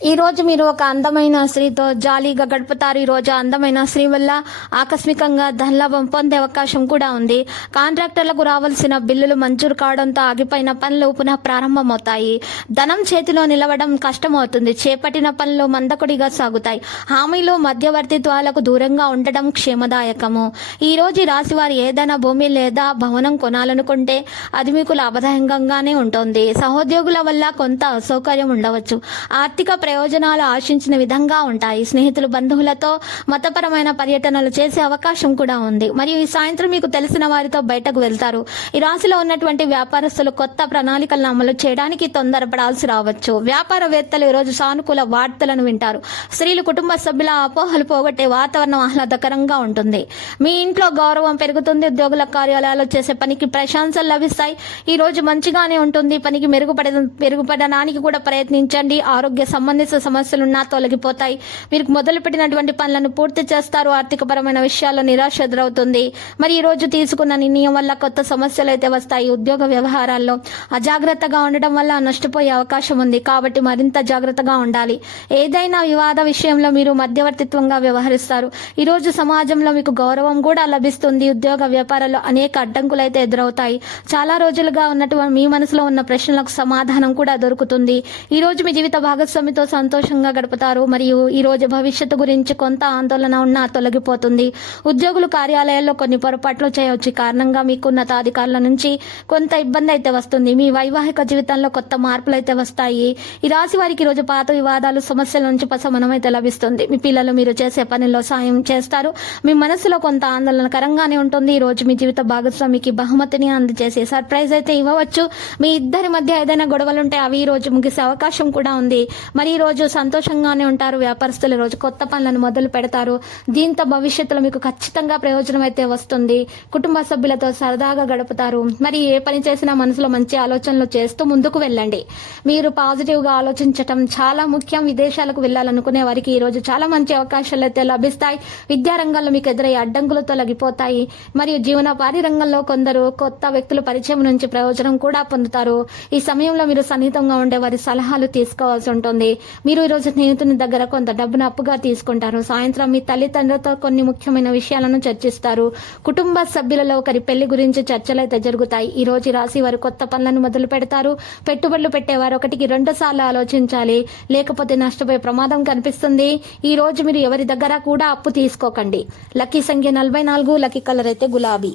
ఈ రోజు మీరు ఒక అందమైన స్త్రీతో జాలీగా గడుపుతారు. ఈ రోజు అందమైన స్త్రీ వల్ల ఆకస్మికంగా ధనలాభం పొందే అవకాశం కూడా ఉంది. కాంట్రాక్టర్లకు రావాల్సిన బిల్లులు మంజూరు కావడంతో ఆగిపోయిన పనులు పునః ప్రారంభమవుతాయి. ధనం చేతిలో నిలవడం కష్టమవుతుంది. చేపట్టిన పనులు మందకుడిగా సాగుతాయి. హామీలు మధ్యవర్తిత్వాలకు దూరంగా ఉండడం క్షేమదాయకము. ఈ రోజు రాశివారు రాశి వారు ఏదైనా భూమి లేదా భవనం కొనాలనుకుంటే అది మీకు లాభదాయకంగానే ఉంటుంది. సహోద్యోగుల వల్ల కొంత అసౌకర్యం ఉండవచ్చు. ఆర్థిక ప్రయోజనాలు ఆశించిన విధంగా ఉంటాయి. స్నేహితులు బంధువులతో మతపరమైన పర్యటనలు చేసే అవకాశం కూడా ఉంది. మరియు ఈ సాయంత్రం మీకు తెలిసిన వారితో బయటకు వెళ్తారు. ఈ రాశిలో ఉన్నటువంటి వ్యాపారస్తులు కొత్త ప్రణాళికలను అమలు చేయడానికి తొందరపడాల్సి రావచ్చు. వ్యాపారవేత్తలు ఈరోజు సానుకూల వార్తలను వింటారు. స్త్రీలు కుటుంబ సభ్యుల అపోహలు పోగొట్టే వాతావరణం ఆహ్లాదకరంగా ఉంటుంది. మీ ఇంట్లో గౌరవం పెరుగుతుంది. ఉద్యోగుల కార్యాలయాలు చేసే పనికి ప్రశంసలు లభిస్తాయి. ఈ రోజు మంచిగానే ఉంటుంది. పనికి మెరుగుపడ మెరుగుపడడానికి కూడా ప్రయత్నించండి. ఆరోగ్య సంబంధిత సమస్యలున్నా తొలగిపోతాయి. మీరు మొదలుపెట్టినటువంటి పనులను పూర్తి చేస్తారు. ఆర్థికపరమైన విషయాల్లో నిరాశ ఎదురవుతుంది. మరి ఈ రోజు తీసుకున్న నిర్ణయం వల్ల కొత్త సమస్యలు అయితే వస్తాయి. ఉద్యోగ వ్యవహారాల్లో అజాగ్రత్తగా ఉండడం వల్ల నష్టపోయే అవకాశం ఉంది. కాబట్టి మరింత జాగ్రత్తగా ఉండాలి. ఏదైనా వివాద విషయంలో మీరు మధ్యవర్తిత్వంగా వ్యవహరిస్తారు. ఈ రోజు సమాజంలో మీకు గౌరవం కూడా లభిస్తుంది. ఉద్యోగ వ్యాపారాల్లో అనేక అడ్డంకులు అయితే ఎదురవుతాయి. చాలా రోజులుగా ఉన్నటువంటి మీ మనసులో ఉన్న ప్రశ్నలకు సమాధానం కూడా దొరుకుతుంది. ఈ రోజు మీ జీవిత భాగస్వామితో సంతోషంగా గడుపుతారు. మరియు ఈరోజు భవిష్యత్తు గురించి కొంత ఆందోళన ఉన్నా తొలగిపోతుంది. ఉద్యోగులు కార్యాలయాల్లో కొన్ని పొరపాట్లు చేయవచ్చు కారణంగా మీకు ఉన్నతాధికారుల నుంచి కొంత ఇబ్బంది అయితే వస్తుంది. మీ వైవాహిక జీవితంలో కొత్త మార్పులు అయితే వస్తాయి. ఈ రాశి వారికి ఈరోజు రోజు పాత వివాదాలు సమస్యల నుంచి ఉపశమనం అయితే లభిస్తుంది. మీ పిల్లలు మీరు చేసే పనిలో సాయం చేస్తారు. మీ మనసులో కొంత ఆందోళనకరంగానే ఉంటుంది. ఈ రోజు మీ జీవిత భాగస్వామికి బహుమతిని అందజేసే సర్ప్రైజ్ అయితే ఇవ్వవచ్చు. మీ ఇద్దరి మధ్య ఏదైనా గొడవలుంటే అవి ఈ రోజు ముగిసే అవకాశం కూడా ఉంది. మరి ఈరోజు సంతోషంగానే ఉంటారు వ్యాపారస్తులు. రోజు కొత్త పనులను మొదలు పెడతారు. దీంతో భవిష్యత్తులో మీకు ఖచ్చితంగా ప్రయోజనం అయితే వస్తుంది. కుటుంబ సభ్యులతో సరదాగా గడుపుతారు. మరి ఏ పని చేసినా మనసులో మంచి ఆలోచనలు చేస్తూ ముందుకు వెళ్ళండి. మీరు పాజిటివ్గా ఆలోచించటం చాలా ముఖ్యం. విదేశాలకు వెళ్ళాలనుకునే వారికి ఈరోజు చాలా మంచి అవకాశాలు అయితే లభిస్తాయి. విద్యారంగంలో మీకు ఎదురయ్యే అడ్డంకులు తొలగిపోతాయి మరియు జీవనోపాధి రంగంలో కొందరు కొత్త వ్యక్తుల పరిచయం నుంచి ప్రయోజనం కూడా పొందుతారు. ఈ సమయంలో మీరు సన్నిహితంగా ఉండే వారి సలహాలు తీసుకోవాల్సి ఉంటుంది. మీరు ఈరోజు స్నేహితుని దగ్గర కొంత డబ్బును అప్పుగా తీసుకుంటారు. సాయంత్రం మీ తల్లిదండ్రులతో కొన్ని ముఖ్యమైన విషయాలను చర్చిస్తారు. కుటుంబ సభ్యులలో ఒకరి పెళ్ళి గురించి చర్చలు అయితే జరుగుతాయి. ఈ రోజు రాశి వారు కొత్త పనులను మొదలు పెడతారు. పెట్టుబడులు పెట్టేవారు ఒకటికి రెండు సార్లు ఆలోచించాలి. లేకపోతే నష్టపోయే ప్రమాదం కనిపిస్తుంది. ఈ రోజు మీరు ఎవరి దగ్గర కూడా అప్పు తీసుకోకండి. లక్కీ సంఖ్య నలభై నాలుగు లక్కీ కలర్ అయితే గులాబీ.